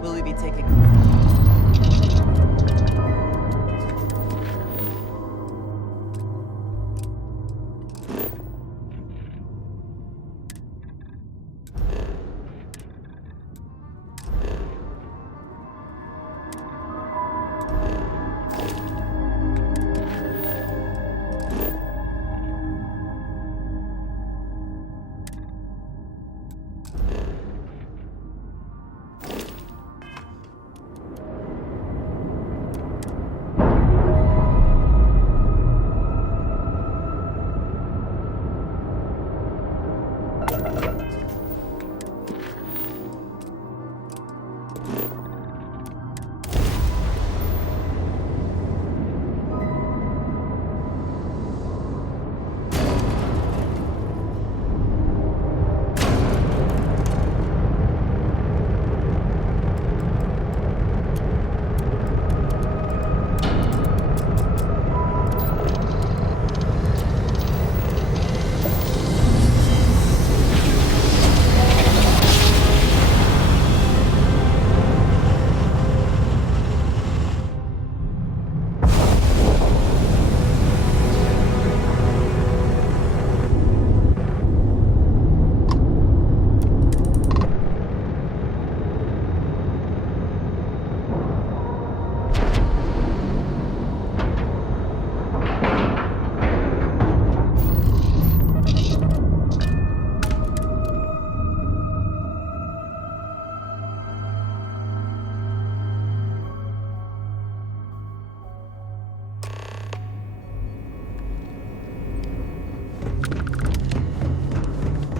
Will we be taking...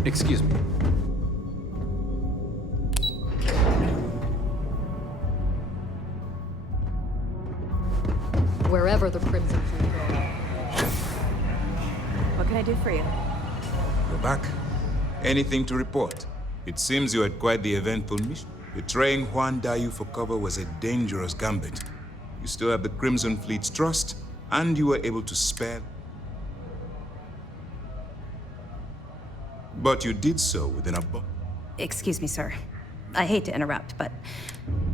Excuse me. Wherever the Crimson Fleet go. What can I do for you? You're back. Anything to report? It seems you had quite the eventful mission. Betraying Juan Dayu for cover was a dangerous gambit. You still have the Crimson Fleet's trust, and you were able to spare... But you did so within a... Excuse me, sir. I hate to interrupt, but...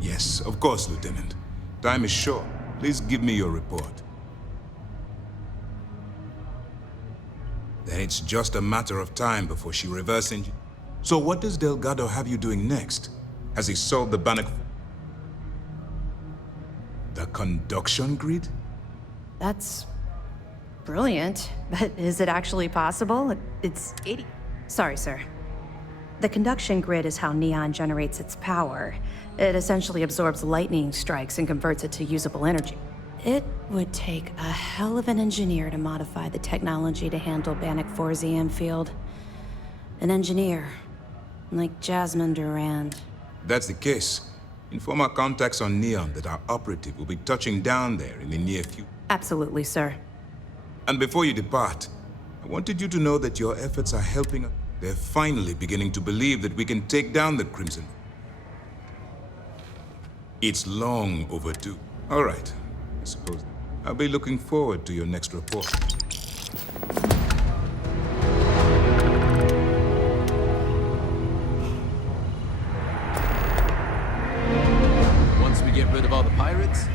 Yes, of course, Lieutenant. Time is short. Please give me your report. Then it's just a matter of time before she reverse engineers. So what does Delgado have you doing next? Has he solved the Bannock... The conduction grid? That's... brilliant. But is it actually possible? It's 80... Sorry, sir. The conduction grid is how Neon generates its power. It essentially absorbs lightning strikes and converts it to usable energy. It would take a hell of an engineer to modify the technology to handle Bannock 4's EM field. An engineer, like Jasmine Durand. That's the case. Inform our contacts on Neon that our operative will be touching down there in the near future. Absolutely, sir. And before you depart, I wanted you to know that your efforts are helping us. They're finally beginning to believe that we can take down the Crimson. It's long overdue. All right, I suppose I'll be looking forward to your next report. Once we get rid of all the pirates,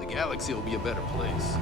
the galaxy will be a better place.